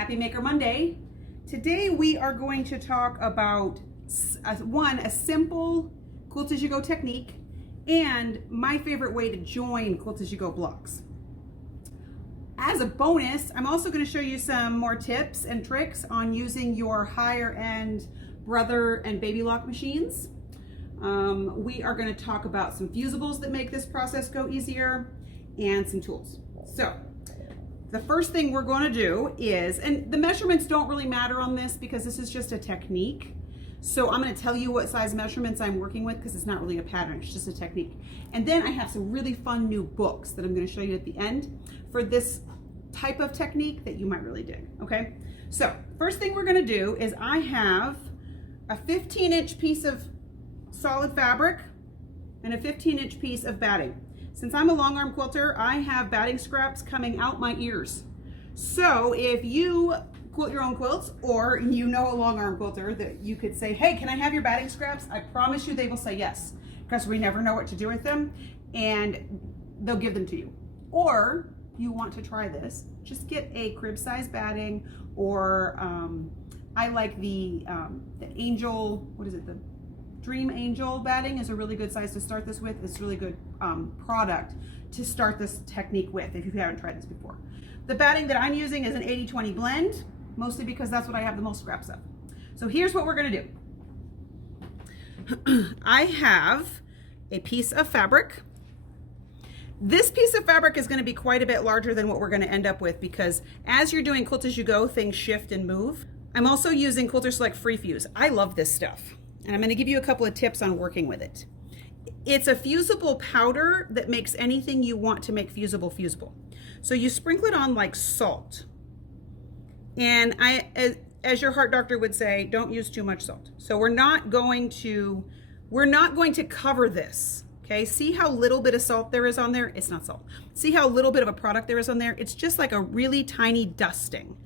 Happy Maker Monday. Today we are going to talk about a simple quilt as you go technique and my favorite way to join quilt as you go blocks. As a bonus, I'm also going to show you some more tips and tricks on using your higher end brother and baby lock machines. We are going to talk about some fusibles that make this process go easier and some tools. So the first thing we're going to do is, and the measurements don't really matter on this because this is just a technique. So I'm going to tell you what size measurements I'm working with because it's not really a pattern, it's just a technique. And then I have some really fun new books that I'm going to show you at the end for this type of technique that you might really dig, okay? So first thing we're going to do is I have a 15-inch piece of solid fabric and a 15-inch piece of batting. Since I'm a long arm quilter, I have batting scraps coming out my ears. So if you quilt your own quilts or you know a long arm quilter that you could say, hey, can I have your batting scraps? I promise you they will say yes, because we never know what to do with them and they'll give them to you. Or you want to try this, just get a crib size batting, or I like the angel, what is it, the Dream Angel batting is a really good size to start this with. It's really good product to start this technique with if you haven't tried this before. The batting that I'm using is an 80-20 blend, mostly because that's what I have the most scraps of. So here's what we're gonna do. I have a piece of fabric. This piece of fabric is gonna be quite a bit larger than what we're gonna end up with because as you're doing quilt as you go, things shift and move. I'm also using Quilter Select Free Fuse. I love this stuff. And I'm going to give you a couple of tips on working with it. It's a fusible powder that makes anything you want to make fusible. So you sprinkle it on like salt. And as your heart doctor would say, don't use too much salt. So we're not going to cover this. Okay, see how little bit of salt there is on there? It's not salt. See how little bit of a product there is on there? It's just like a really tiny dusting.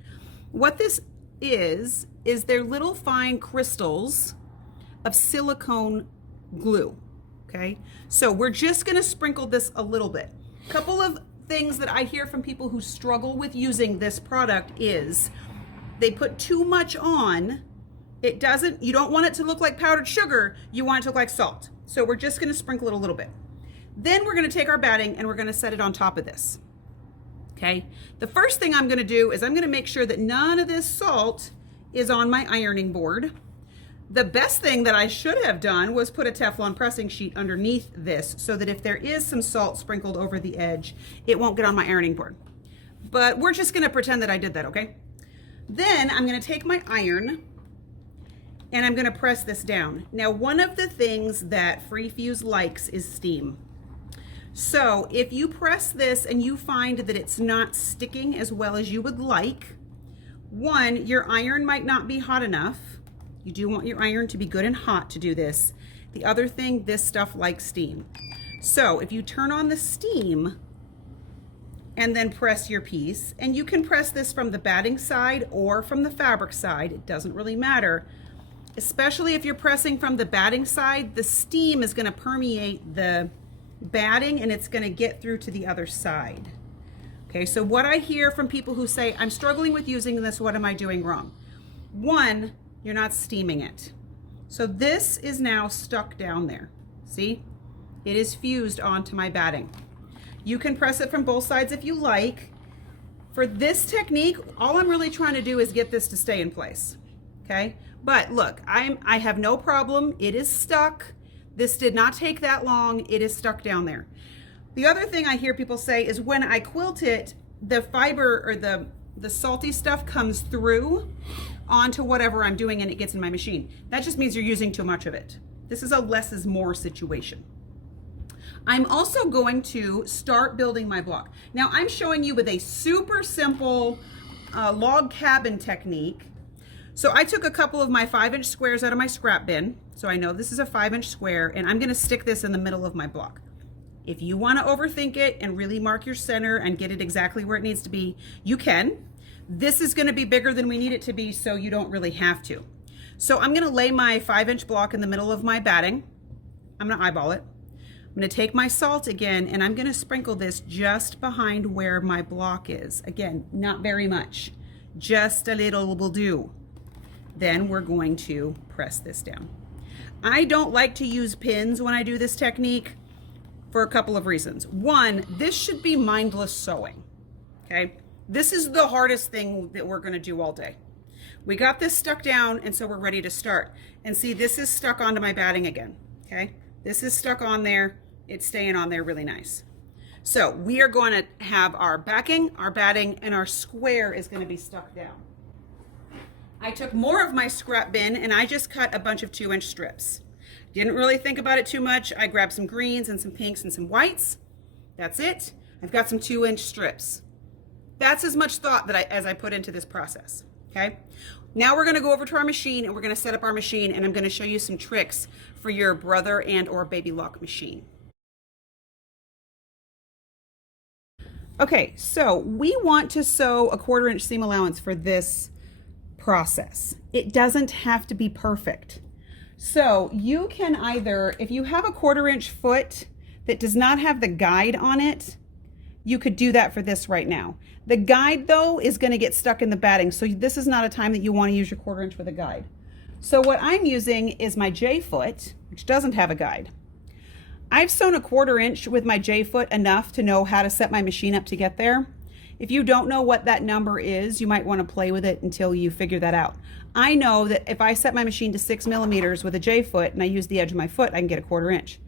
What this is they're little fine crystals of silicone glue, okay? So we're just gonna sprinkle this a little bit. A couple of things that I hear from people who struggle with using this product is they put too much on. You don't want it to look like powdered sugar, you want it to look like salt. So we're just gonna sprinkle it a little bit. Then we're gonna take our batting and we're gonna set it on top of this, okay? The first thing I'm gonna do is I'm gonna make sure that none of this salt is on my ironing board. The best thing that I should have done was put a Teflon pressing sheet underneath this so that if there is some salt sprinkled over the edge, it won't get on my ironing board. But we're just gonna pretend that I did that, okay? Then I'm gonna take my iron and I'm gonna press this down. Now, one of the things that Free Fuse likes is steam. So if you press this and you find that it's not sticking as well as you would like, one, your iron might not be hot enough. You do want your iron to be good and hot to do this. The other thing, this stuff likes steam. So if you turn on the steam and then press your piece, and you can press this from the batting side or from the fabric side, it doesn't really matter. Especially if you're pressing from the batting side, the steam is gonna permeate the batting and it's gonna get through to the other side. Okay, so what I hear from people who say, I'm struggling with using this, what am I doing wrong? One, you're not steaming it. So this is now stuck down there. See? It is fused onto my batting. You can press it from both sides if you like. For this technique, all I'm really trying to do is get this to stay in place. Okay? But look, I have no problem. It is stuck. This did not take that long. It is stuck down there. The other thing I hear people say is when I quilt it, the fiber or the salty stuff comes through onto whatever I'm doing and it gets in my machine. That just means you're using too much of it. This is a less is more situation. I'm also going to start building my block. Now I'm showing you with a super simple log cabin technique. So I took a couple of my 5-inch squares out of my scrap bin. So I know this is a 5-inch square and I'm gonna stick this in the middle of my block. If you wanna overthink it and really mark your center and get it exactly where it needs to be, you can. This is gonna be bigger than we need it to be, so you don't really have to. So I'm gonna lay my 5-inch block in the middle of my batting. I'm gonna eyeball it. I'm gonna take my salt again and I'm gonna sprinkle this just behind where my block is. Again, not very much. Just a little will do. Then we're going to press this down. I don't like to use pins when I do this technique for a couple of reasons. One, this should be mindless sewing, okay? This is the hardest thing that we're gonna do all day. We got this stuck down, and so we're ready to start. And see, this is stuck onto my batting again, okay? This is stuck on there. It's staying on there really nice. So we are going to have our backing, our batting, and our square is going to be stuck down. I took more of my scrap bin and I just cut a bunch of 2-inch strips. Didn't really think about it too much. I grabbed some greens and some pinks and some whites. That's it. I've got some 2-inch strips. That's as much thought that as I put into this process, okay? Now we're going to go over to our machine and we're going to set up our machine, and I'm going to show you some tricks for your brother and or baby lock machine. Okay, so we want to sew a 1/4 inch seam allowance for this process. It doesn't have to be perfect. So you can either, if you have a 1/4 inch foot that does not have the guide on it, you could do that for this right now. The guide though is going to get stuck in the batting, so this is not a time that you want to use your 1/4 inch for the guide. So what I'm using is my J foot, which doesn't have a guide. I've sewn a 1/4 inch with my J foot enough to know how to set my machine up to get there. If you don't know what that number is, you might want to play with it until you figure that out. I know that if I set my machine to 6 millimeters with a J foot and I use the edge of my foot, I can get a 1/4 inch.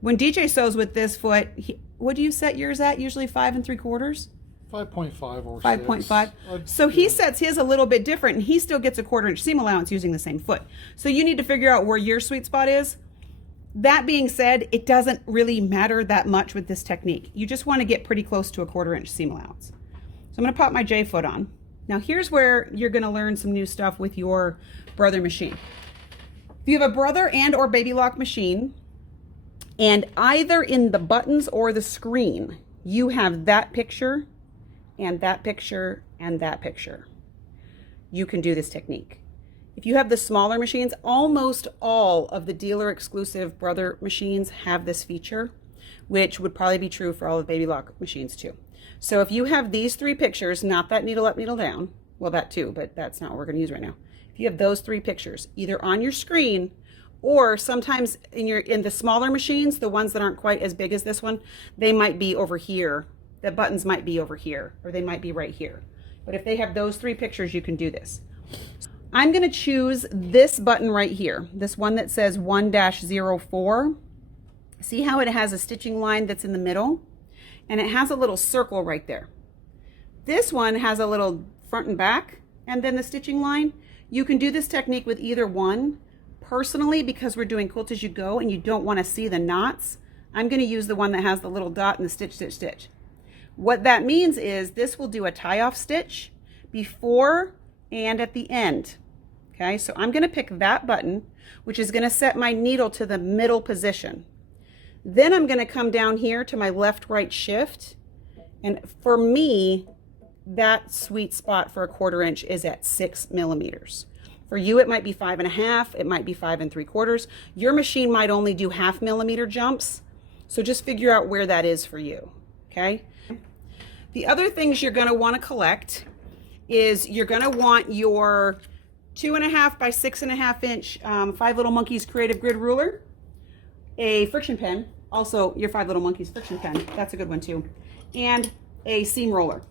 When DJ sews with this foot, what do you set yours at? Usually 5 3/4? 5.5 or 5.5. So he sets his a little bit different, and he still gets a 1/4 inch seam allowance using the same foot. So you need to figure out where your sweet spot is. That being said, it doesn't really matter that much with this technique. You just want to get pretty close to a 1/4 inch seam allowance. So I'm going to pop my J foot on. Now here's where you're going to learn some new stuff with your brother machine. If you have a brother and or baby lock machine, and either in the buttons or the screen, you have that picture and that picture and that picture, you can do this technique. If you have the smaller machines, almost all of the dealer exclusive brother machines have this feature, which would probably be true for all of baby lock machines too. So if you have these 3 pictures, not that needle up, needle down, well that too, but that's not what we're going to use right now. If you have those 3 pictures, either on your screen or sometimes in the smaller machines, the ones that aren't quite as big as this one, they might be over here. The buttons might be over here, or they might be right here. But if they have those 3 pictures, you can do this. I'm going to choose this button right here, this one that says 1-04. See how it has a stitching line that's in the middle? And it has a little circle right there. This one has a little front and back, and then the stitching line. You can do this technique with either one. Personally, because we're doing quilt as you go and you don't want to see the knots, I'm going to use the one that has the little dot and the stitch, stitch, stitch. What that means is this will do a tie-off stitch before and at the end. Okay, so I'm going to pick that button, which is going to set my needle to the middle position. Then I'm going to come down here to my left-right shift, and for me, that sweet spot for a 1/4 inch is at 6 millimeters. For you, it might be 5.5, it might be 5 3/4. Your machine might only do 1/2 millimeter jumps, so just figure out where that is for you, okay? The other things you're going to want to collect is you're going to want your 2.5 by 6.5 inch 5 Little Monkeys Creative Grid ruler, a friction pen, also your 5 Little Monkeys friction pen, that's a good one too, and a seam roller.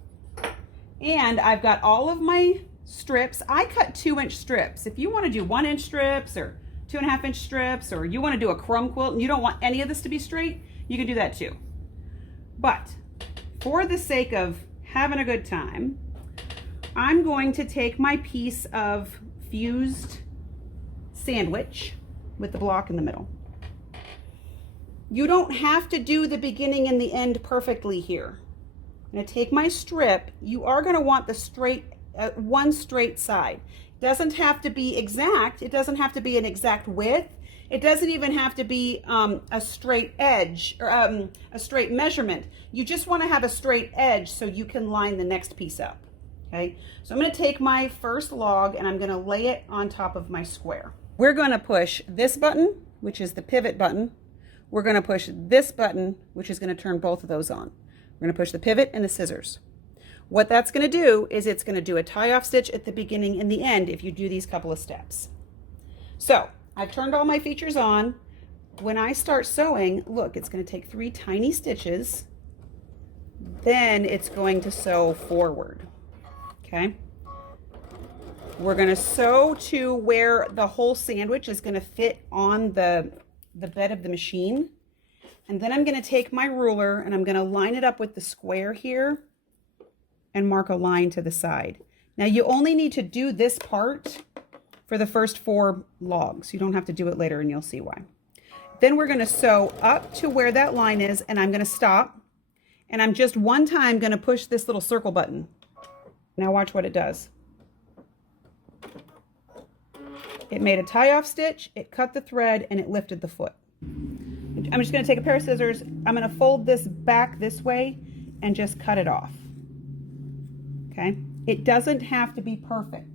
And I've got all of my strips. I cut 2-inch strips. If you want to do 1-inch strips or 2.5-inch strips, or you want to do a crumb quilt and you don't want any of this to be straight, you can do that too. But for the sake of having a good time, I'm going to take my piece of fused sandwich with the block in the middle. You don't have to do the beginning and the end perfectly here. I'm going to take my strip. You are going to want the straight, one straight side. It doesn't have to be exact. It doesn't have to be an exact width. It doesn't even have to be a straight edge or a straight measurement. You just want to have a straight edge so you can line the next piece up. Okay, so I'm going to take my first log and I'm going to lay it on top of my square. We're going to push this button, which is the pivot button. We're going to push this button, which is going to turn both of those on. We're going to push the pivot and the scissors. What that's going to do is it's going to do a tie-off stitch at the beginning and the end if you do these couple of steps. So I've turned all my features on. When I start sewing, look, it's going to take 3 tiny stitches. Then it's going to sew forward. Okay. We're going to sew to where the whole sandwich is going to fit on the bed of the machine. And then I'm going to take my ruler and I'm going to line it up with the square here and mark a line to the side. Now you only need to do this part for the first 4 logs. You don't have to do it later and you'll see why. Then we're going to sew up to where that line is and I'm going to stop. And I'm just one time going to push this little circle button. Now watch what it does. It made a tie-off stitch, it cut the thread, and it lifted the foot. I'm just going to take a pair of scissors. I'm going to fold this back this way and just cut it off. Okay? It doesn't have to be perfect.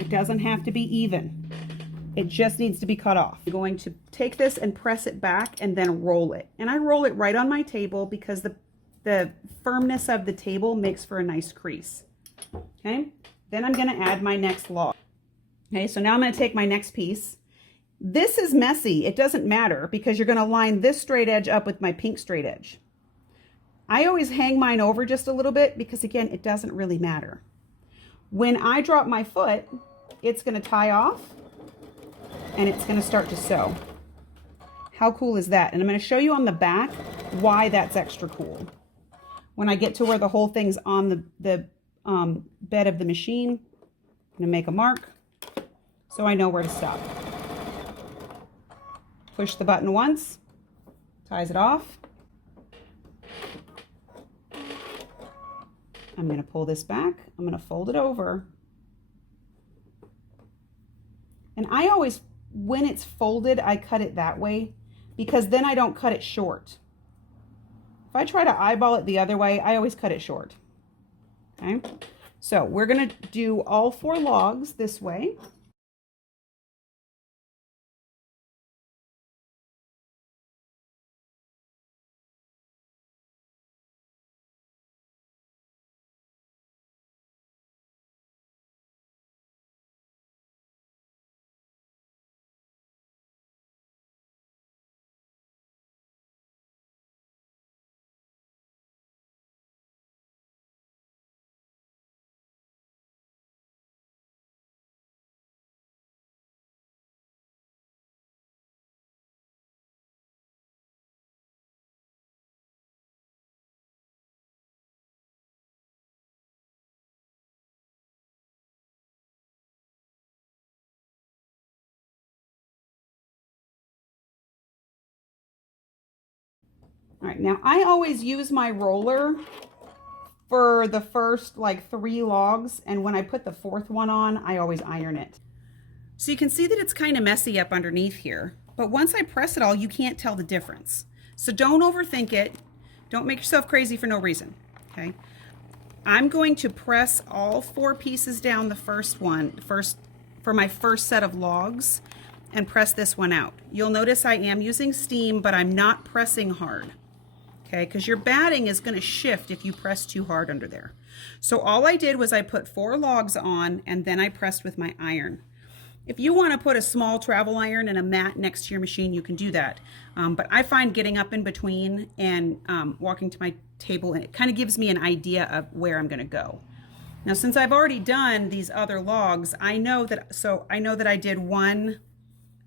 It doesn't have to be even. It just needs to be cut off. I'm going to take this and press it back and then roll it. And I roll it right on my table because the firmness of the table makes for a nice crease. Okay? Then I'm going to add my next log. Okay, so now I'm going to take my next piece. This is messy. It doesn't matter because you're going to line this straight edge up with my pink straight edge. I always hang mine over just a little bit because, again, it doesn't really matter. When I drop my foot, it's going to tie off and it's going to start to sew. How cool is that? And I'm going to show you on the back why that's extra cool. When I get to where the whole thing's on the bed of the machine, I'm going to make a mark so I know where to stop. Push the button once, ties it off. I'm going to pull this back. I'm going to fold it over. And I always, when it's folded, I cut it that way because then I don't cut it short. If I try to eyeball it the other way, I always cut it short. Okay, so we're going to do all 4 logs this way. All right, now I always use my roller for the first like 3 logs, and when I put the 4th one on, I always iron it. So you can see that it's kind of messy up underneath here, but once I press it all, you can't tell the difference. So don't overthink it. Don't make yourself crazy for no reason, okay? I'm going to press all 4 pieces down the first for my first set of logs and press this one out. You'll notice I am using steam, but I'm not pressing hard. Okay, because your batting is going to shift if you press too hard under there. So all I did was I put 4 logs on and then I pressed with my iron. If you want to put a small travel iron and a mat next to your machine, you can do that. But I find getting up in between and walking to my table, it kind of gives me an idea of where I'm going to go. Now, since I've already done these other logs, I know that I did 1,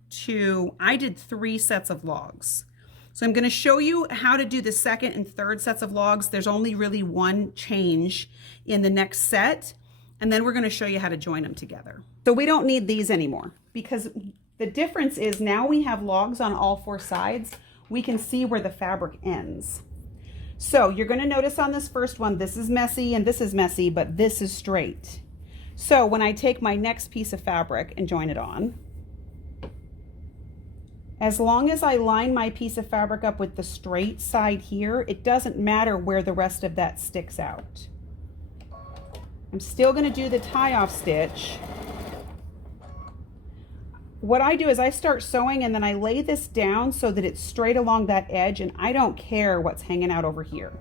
2, I did 3 sets of logs. So I'm going to show you how to do the 2nd and 3rd sets of logs. There's only really 1 change in the next set, and then we're going to show you how to join them together. So we don't need these anymore because the difference is now we have logs on all 4 sides. We can see where the fabric ends. So you're going to notice on this first one, this is messy and this is messy, but this is straight. So when I take my next piece of fabric and join it on, as long as I line my piece of fabric up with the straight side here, it doesn't matter where the rest of that sticks out. I'm still going to do the tie-off stitch. What I do is I start sewing and then I lay this down so that it's straight along that edge, and I don't care what's hanging out over here.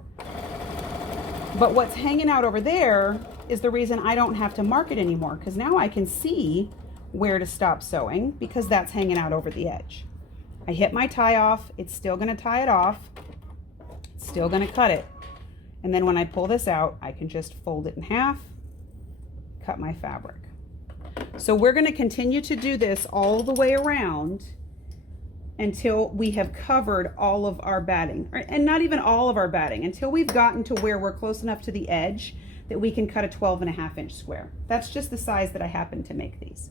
But what's hanging out over there is the reason I don't have to mark it anymore, because now I can see where to stop sewing because that's hanging out over the edge. I hit my tie off, it's still going to tie it off, it's still going to cut it. And then when I pull this out, I can just fold it in half, cut my fabric. So we're going to continue to do this all the way around until we have covered all of our batting, and not even all of our batting, until we've gotten to where we're close enough to the edge that we can cut a 12.5-inch square. That's just the size that I happen to make these.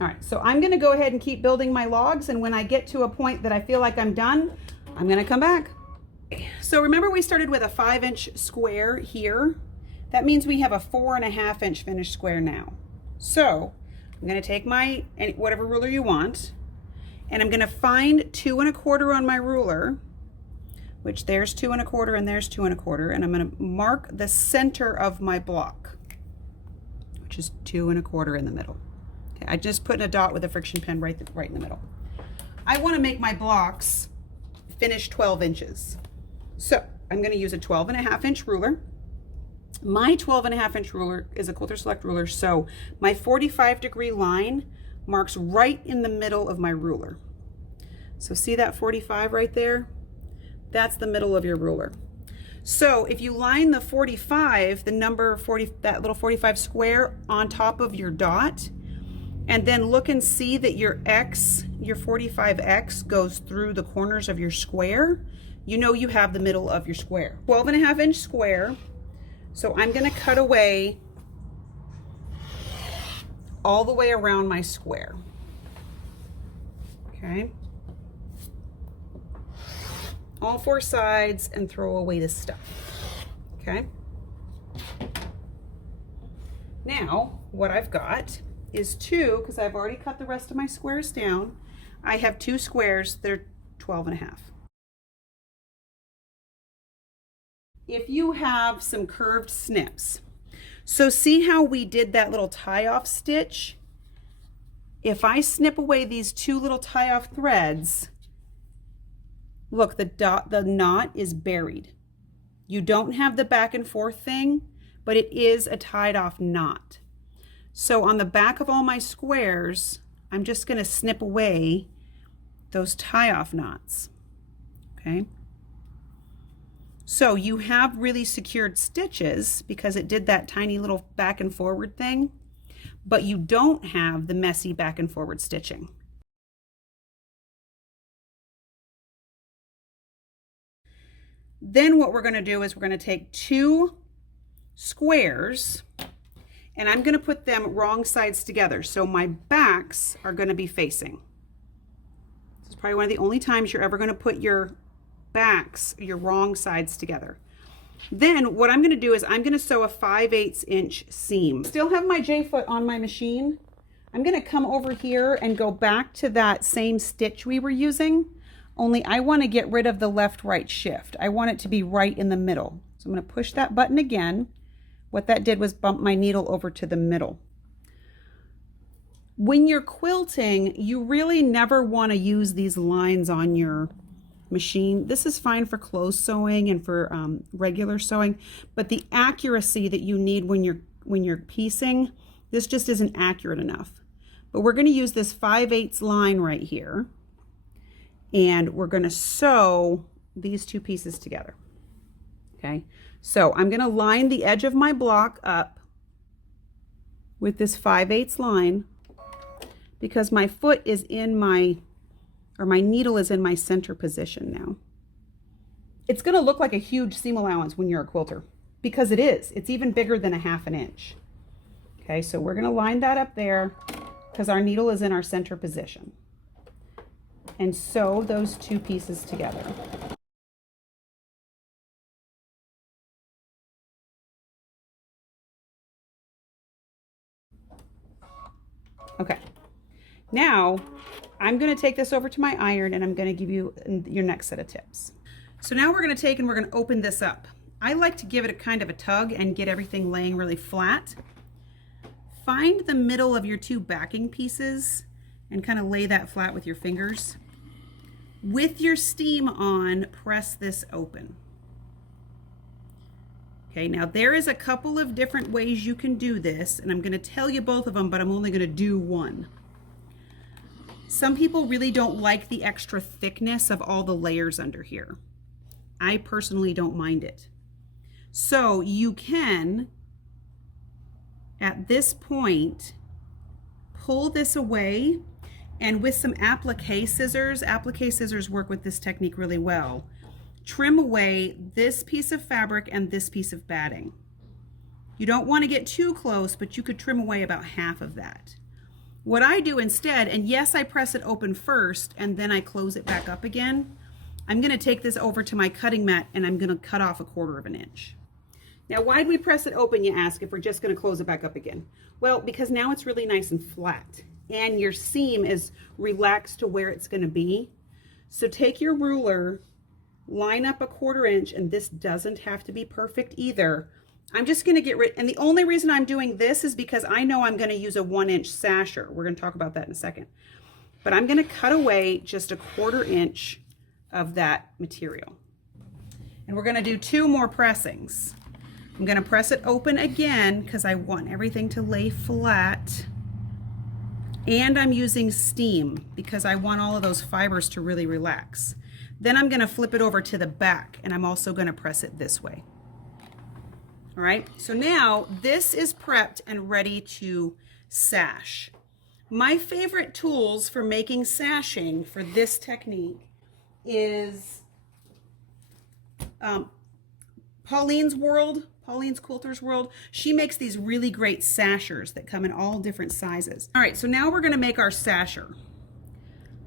All right, so I'm going to go ahead and keep building my logs, and when I get to a point that I feel like I'm done, I'm going to come back. So remember we started with a 5-inch square here. That means we have a 4.5-inch finished square now. So I'm going to take my whatever ruler you want, and I'm going to find 2 1/4 on my ruler, which there's 2 1/4 and there's 2 1/4, and I'm going to mark the center of my block, which is 2 1/4 in the middle. Okay, I just put in a dot with a friction pen right in the middle. I want to make my blocks finish 12 inches. So I'm going to use a 12.5-inch ruler. My 12.5-inch ruler is a Quilter Select ruler, so my 45-degree line marks right in the middle of my ruler. So see that 45 right there? That's the middle of your ruler. So if you line the 45, the number 40, that little 45 square on top of your dot, and then look and see that your X, your 45X goes through the corners of your square, you know you have the middle of your square. 12.5-inch square. So I'm going to cut away all the way around my square. Okay. All 4 sides and throw away the stuff. Okay. Now, what I've got is 2, because I've already cut the rest of my squares down. I have 2 squares that are 12.5. If you have some curved snips, so see how we did that little tie-off stitch? If I snip away these 2 little tie-off threads, look, the knot is buried. You don't have the back and forth thing, but it is a tied off knot. So on the back of all my squares, I'm just going to snip away those tie-off knots. Okay. So you have really secured stitches because it did that tiny little back and forward thing, but you don't have the messy back and forward stitching. Then what we're going to do is we're going to take 2 squares and I'm going to put them wrong sides together. So my backs are going to be facing. This is probably one of the only times you're ever going to put your backs, your wrong sides together. Then what I'm going to do is I'm going to sew a 5/8 inch seam. Still have my J-foot on my machine. I'm going to come over here and go back to that same stitch we were using, only I want to get rid of the left-right shift. I want it to be right in the middle. So I'm going to push that button again. What that did was bump my needle over to the middle. When you're quilting, you really never want to use these lines on your machine. This is fine for close sewing and for regular sewing, but the accuracy that you need when you're piecing, this just isn't accurate enough. But we're going to use this 5/8 line right here, and we're going to sew these 2 pieces together. Okay, so I'm going to line the edge of my block up with this 5/8 line because my foot is in my needle is in my center position now. It's going to look like a huge seam allowance when you're a quilter, because it is. It's even bigger than a 1/2 inch. Okay, so we're going to line that up there because our needle is in our center position. And sew those 2 pieces together. Okay, now I'm going to take this over to my iron and I'm going to give you your next set of tips. So now we're going to take and we're going to open this up. I like to give it a kind of a tug and get everything laying really flat. Find the middle of your two backing pieces and kind of lay that flat with your fingers. With your steam on, press this open. Okay, now there is a couple of different ways you can do this, and I'm going to tell you both of them, but I'm only going to do one. Some people really don't like the extra thickness of all the layers under here. I personally don't mind it. So you can, at this point, pull this away, and with some applique scissors work with this technique really well. Trim away this piece of fabric and this piece of batting. You don't want to get too close, but you could trim away about half of that. What I do instead, and yes, I press it open first and then I close it back up again, I'm going to take this over to my cutting mat and I'm going to cut off 1/4 of an inch. Now, why do we press it open, you ask, if we're just going to close it back up again? Well, because now it's really nice and flat and your seam is relaxed to where it's going to be. So take your ruler, line up 1/4 inch, and this doesn't have to be perfect either. I'm just going to get rid, and the only reason I'm doing this is because I know I'm going to use a 1-inch sasher. We're going to talk about that in a second. But I'm going to cut away just 1/4 inch of that material. And we're going to do 2 more pressings. I'm going to press it open again because I want everything to lay flat. And I'm using steam because I want all of those fibers to really relax. Then I'm going to flip it over to the back, and I'm also going to press it this way. All right, so now this is prepped and ready to sash. My favorite tools for making sashing for this technique is Pauline's Quilter's World. She makes these really great sashers that come in all different sizes. All right, so now we're going to make our sasher.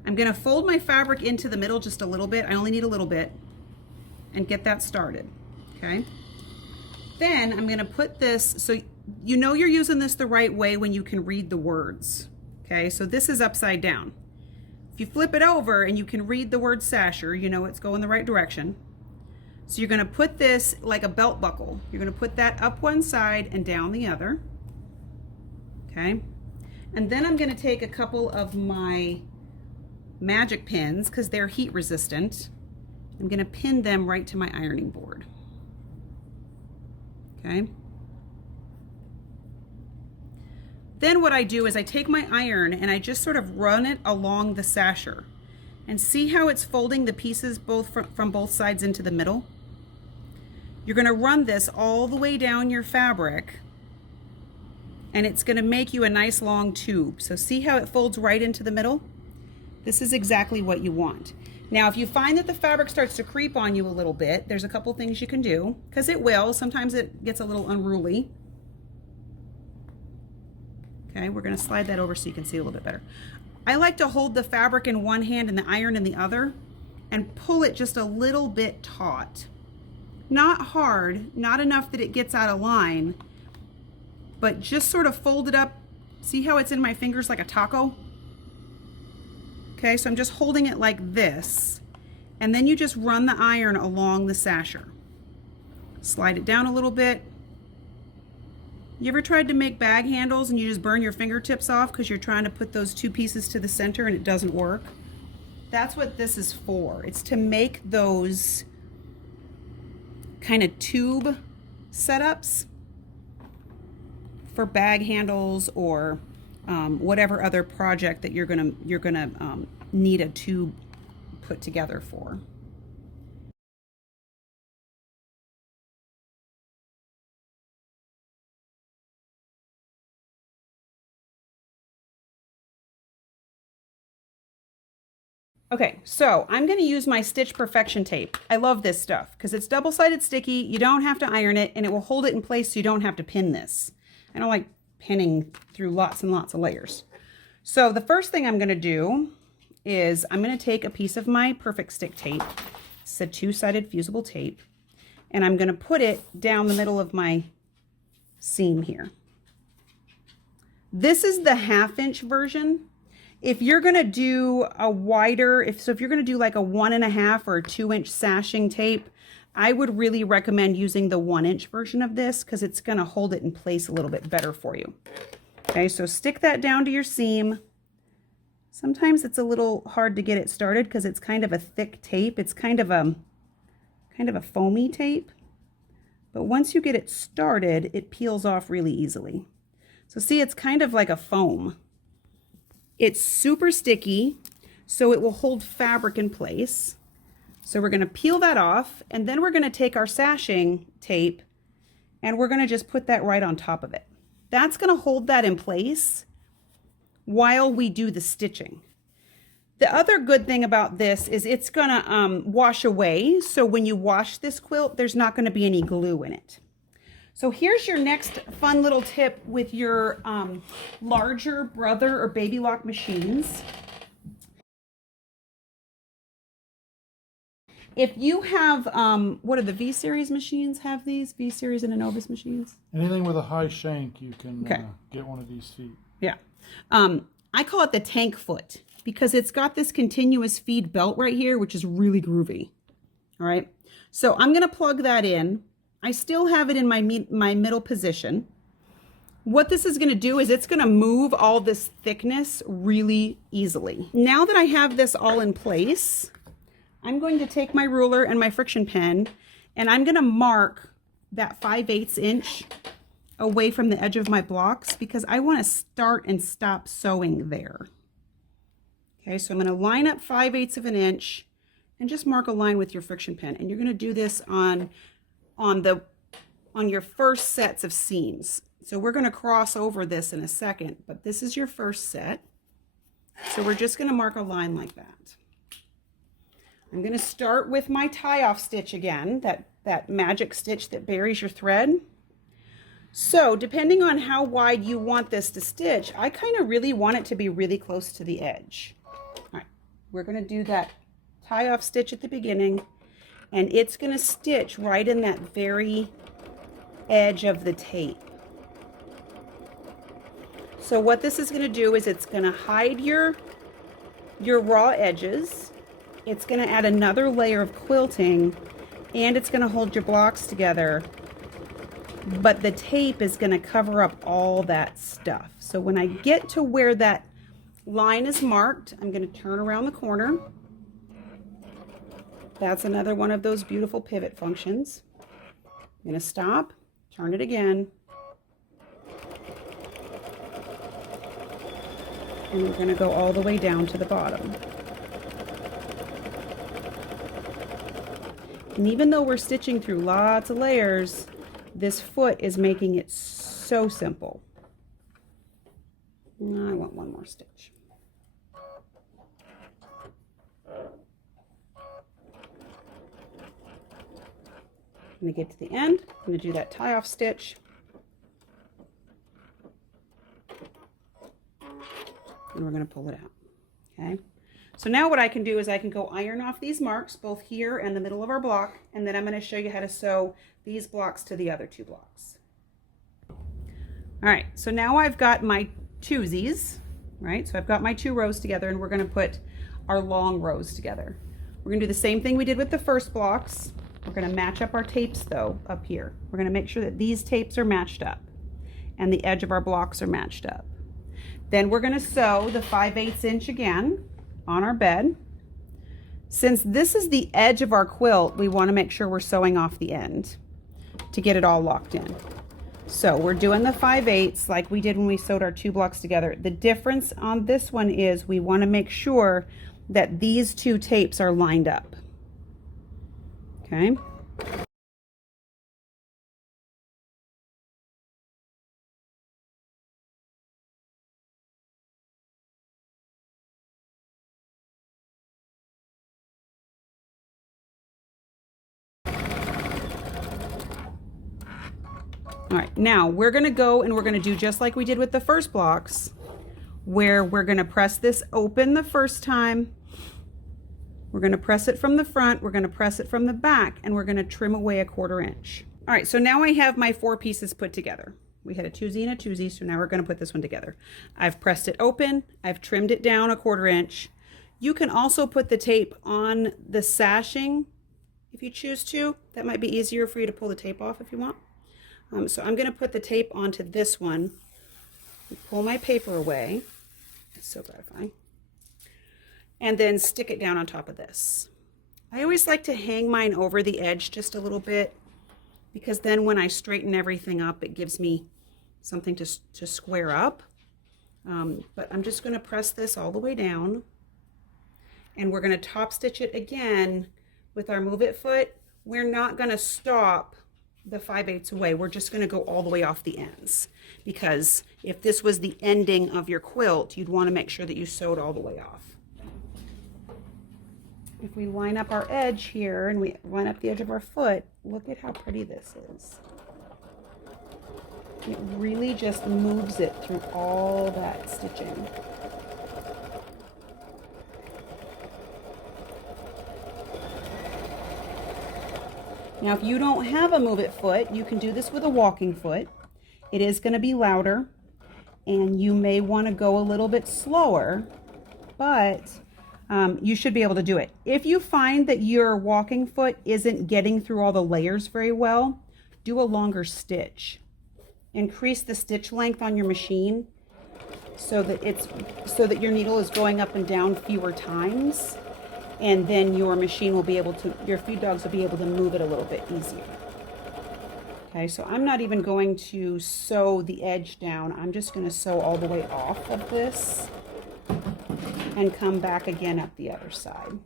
I'm going to fold my fabric into the middle just a little bit. I only need a little bit, and get that started, okay? Then I'm going to put this, so you know you're using this the right way when you can read the words, okay? So this is upside down. If you flip it over and you can read the word sasher, you know it's going the right direction. So you're going to put this like a belt buckle. You're going to put that up one side and down the other, okay? And then I'm going to take a couple of my magic pins, because they're heat resistant. I'm going to pin them right to my ironing board. Okay. Then what I do is I take my iron and I just sort of run it along the sasher, and see how it's folding the pieces from both sides into the middle. You're going to run this all the way down your fabric, and it's going to make you a nice long tube. So see how it folds right into the middle? This is exactly what you want. Now, if you find that the fabric starts to creep on you a little bit, there's a couple things you can do, because it will. Sometimes it gets a little unruly. Okay, we're going to slide that over so you can see a little bit better. I like to hold the fabric in one hand and the iron in the other and pull it just a little bit taut. Not hard, not enough that it gets out of line, but just sort of fold it up. See how it's in my fingers like a taco? Okay, so I'm just holding it like this, and then you just run the iron along the sasher. Slide it down a little bit. You ever tried to make bag handles and you just burn your fingertips off because you're trying to put those 2 pieces to the center and it doesn't work? That's what this is for. It's to make those kind of tube setups for bag handles or whatever other project that you're gonna need a tube put together for. Okay, so I'm going to use my Stitch Perfection tape. I love this stuff because it's double-sided sticky. You don't have to iron it, and it will hold it in place so you don't have to pin this. I don't like pinning through lots and lots of layers. So the first thing I'm going to do is I'm going to take a piece of my Perfect Stick tape. It's a 2-sided fusible tape, and I'm going to put it down the middle of my seam here. This is the 1/2 inch version. If you're going to do a wider, if you're going to do like a 1.5 or a 2-inch sashing tape, I would really recommend using the 1-inch version of this because it's going to hold it in place a little bit better for you. Okay, so stick that down to your seam. Sometimes it's a little hard to get it started because it's kind of a thick tape. It's kind of a foamy tape. But once you get it started, it peels off really easily. So see, it's kind of like a foam. It's super sticky, so it will hold fabric in place. So we're going to peel that off, and then we're going to take our sashing tape and we're going to just put that right on top of it. That's going to hold that in place while we do the stitching. The other good thing about this is it's going to wash away. So when you wash this quilt, there's not going to be any glue in it. So here's your next fun little tip with your larger brother or baby lock machines. If you have, what are the V-Series machines have these? V-Series and Innovus machines? Anything with a high shank, you can get one of these feet. Yeah. I call it the tank foot because it's got this continuous feed belt right here, which is really groovy. All right. So I'm going to plug that in. I still have it in my middle position. What this is going to do is it's going to move all this thickness really easily. Now that I have this all in place, I'm going to take my ruler and my friction pen, and I'm going to mark that 5/8 inch away from the edge of my blocks because I want to start and stop sewing there. Okay, so I'm going to line up 5/8 of an inch and just mark a line with your friction pen. And you're going to do this on your first sets of seams. So we're going to cross over this in a second, but this is your first set. So we're just going to mark a line like that. I'm going to start with my tie-off stitch again, that magic stitch that buries your thread. So depending on how wide you want this to stitch, I kind of really want it to be really close to the edge. All right, we're going to do that tie-off stitch at the beginning, and it's going to stitch right in that very edge of the tape. So what this is going to do is it's going to hide your raw edges. It's going to add another layer of quilting, and it's going to hold your blocks together. But the tape is going to cover up all that stuff. So when I get to where that line is marked, I'm going to turn around the corner. That's another one of those beautiful pivot functions. I'm going to stop, turn it again. And we're going to go all the way down to the bottom. And even though we're stitching through lots of layers, this foot is making it so simple. I want one more stitch. I'm going to get to the end. I'm going to do that tie-off stitch. And we're going to pull it out. Okay. So now what I can do is I can go iron off these marks, both here and the middle of our block, and then I'm going to show you how to sew these blocks to the other two blocks. All right, so now I've got my twosies, right? So I've got my 2 rows together, and we're going to put our long rows together. We're going to do the same thing we did with the first blocks. We're going to match up our tapes, though, up here. We're going to make sure that these tapes are matched up, and the edge of our blocks are matched up. Then we're going to sew the 5/8 inch again on our bed. Since this is the edge of our quilt, we want to make sure we're sewing off the end to get it all locked in. So we're doing the 5/8 like we did when we sewed our 2 blocks together. The difference on this one is we want to make sure that these 2 tapes are lined up. Okay. All right, now we're going to go and we're going to do just like we did with the first blocks, where we're going to press this open the first time. We're going to press it from the front, we're going to press it from the back, and we're going to trim away a 1/4 inch. All right, so now I have my 4 pieces put together. We had a 2Z and a 2Z, so now we're going to put this one together. I've pressed it open, I've trimmed it down a 1/4 inch. You can also put the tape on the sashing if you choose to. That might be easier for you to pull the tape off if you want. So I'm going to put the tape onto this one, pull my paper away. It's so gratifying. And then stick it down on top of this. I always like to hang mine over the edge just a little bit, because then when I straighten everything up, it gives me something to square up. But I'm just going to press this all the way down, and we're going to top stitch it again with our move it foot. We're not going to stop the 5/8 away. We're just going to go all the way off the ends, because if this was the ending of your quilt, you'd want to make sure that you sewed all the way off. If we line up our edge here and we line up the edge of our foot, look at how pretty this is. It really just moves it through all that stitching. Now, if you don't have a move it foot, you can do this with a walking foot. It is going to be louder, and you may want to go a little bit slower, but you should be able to do it. If you find that your walking foot isn't getting through all the layers very well, do a longer stitch. Increase the stitch length on your machine so that your needle is going up and down fewer times, and then your machine will be able to, your feed dogs will be able to move it a little bit easier. Okay, so I'm not even going to sew the edge down. I'm just going to sew all the way off of this and come back again up the other side.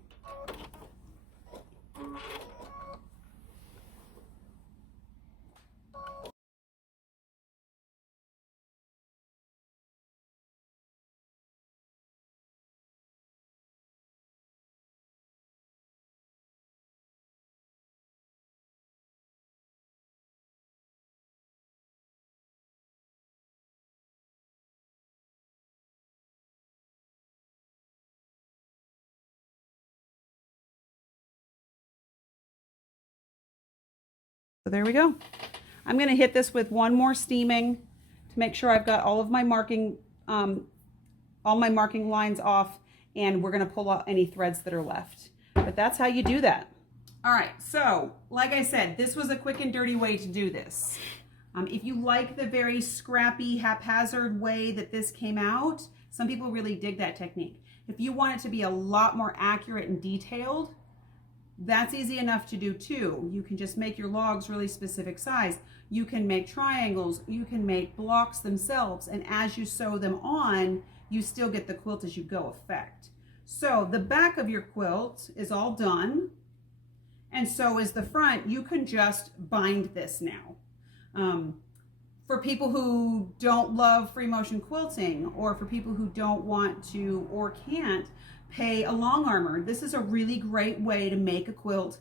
So there we go. I'm going to hit this with one more steaming to make sure I've got all of my marking, all my marking lines off, and we're going to pull out any threads that are left. But that's how you do that. All right, so like I said, this was a quick and dirty way to do this. If you like the very scrappy, haphazard way that this came out, some people really dig that technique. If you want it to be a lot more accurate and detailed, that's easy enough to do too. You can just make your logs really specific size. You can make triangles, you can make blocks themselves, and as you sew them on, you still get the quilt as you go effect. So the back of your quilt is all done, and so is the front. You can just bind this now. For people who don't love free motion quilting, or for people who don't want to or can't pay a long armor, this is a really great way to make a quilt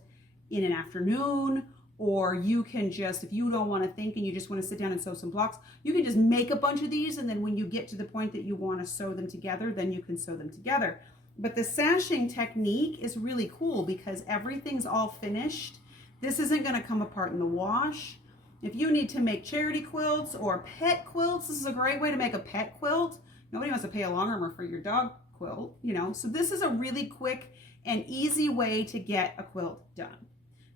in an afternoon. Or you can just, if you don't want to think and you just want to sit down and sew some blocks, you can just make a bunch of these, and then when you get to the point that you want to sew them together, then you can sew them together. But the sashing technique is really cool because everything's all finished. This isn't going to come apart in the wash. If you need to make charity quilts or pet quilts, this is a great way to make a pet quilt. Nobody wants to pay a long armor for your dog quilt, you know. So this is a really quick and easy way to get a quilt done.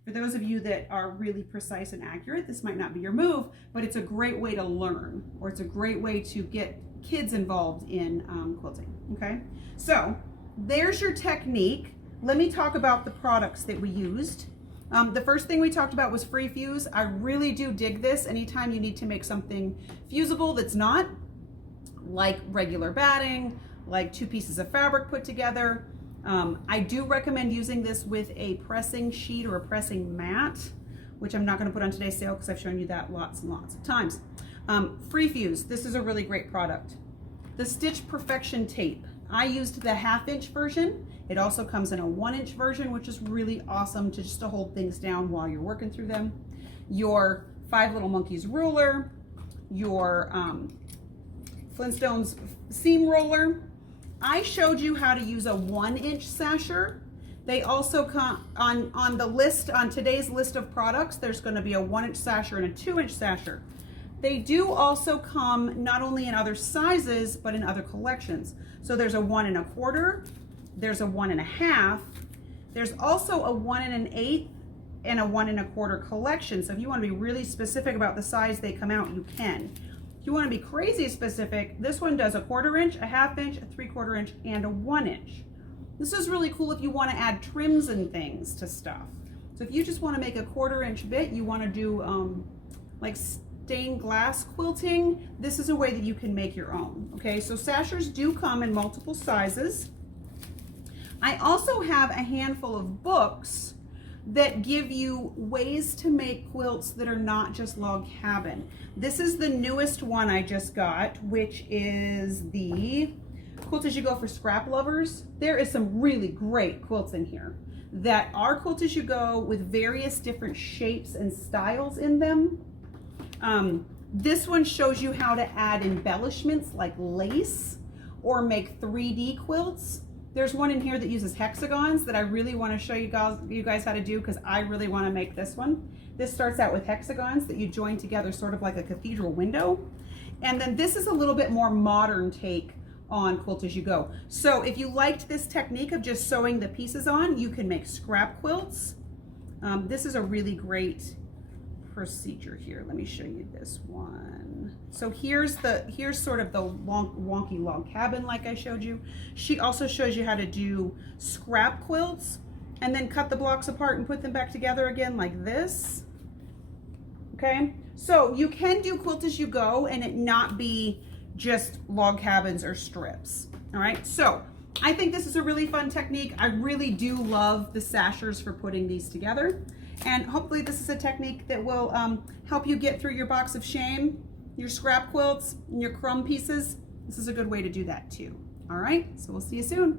For those of you that are really precise and accurate, this might not be your move, but it's a great way to learn, or it's a great way to get kids involved in quilting, okay? So there's your technique. Let me talk about the products that we used. The first thing we talked about was free fuse. I really do dig this anytime you need to make something fusible that's not, like regular batting, like 2 pieces of fabric put together. I do recommend using this with a pressing sheet or a pressing mat, which I'm not going to put on today's sale because I've shown you that lots and lots of times. Free fuse, this is a really great product. The Stitch Perfection tape. I used the 1/2-inch version. It also comes in a 1-inch version, which is really awesome to just to hold things down while you're working through them. Your 5 Little Monkeys ruler, your Flintstones seam roller. I showed you how to use a 1-inch sasher. They also come on the list, on today's list of products, there's going to be a 1-inch sasher and a 2-inch sasher. They do also come not only in other sizes, but in other collections. So there's a 1 1/4, there's a 1 1/2, there's also a 1 1/8 and a 1 1/4 collection. So if you want to be really specific about the size they come out, you can. If you want to be crazy specific, this one does a 1/4 inch, a 1/2 inch, a 3/4 inch, and a 1 inch. This is really cool if you want to add trims and things to stuff. So if you just want to make a 1/4 inch bit, you want to do like stained glass quilting, this is a way that you can make your own. Okay, so sashers do come in multiple sizes. I also have a handful of books that give you ways to make quilts that are not just log cabin. This is the newest one I just got, which is the Quilt As You Go for scrap lovers. There is some really great quilts in here that are Quilt As You Go with various different shapes and styles in them. This one shows you how to add embellishments like lace or make 3D quilts. There's one in here that uses hexagons that I really want to show you guys how to do, because I really want to make this one. This starts out with hexagons that you join together sort of like a cathedral window. And then this is a little bit more modern take on Quilt As You Go. So if you liked this technique of just sewing the pieces on, you can make scrap quilts. This is a really great procedure here. Let me show you this one. So here's sort of the wonky log cabin like I showed you. She also shows you how to do scrap quilts and then cut the blocks apart and put them back together again like this. Okay, so you can do Quilt As You Go and it not be just log cabins or strips. All right, so I think this is a really fun technique. I really do love the sashers for putting these together. And hopefully this is a technique that will help you get through your box of shame, your scrap quilts, and your crumb pieces. This is a good way to do that too. All right, so we'll see you soon.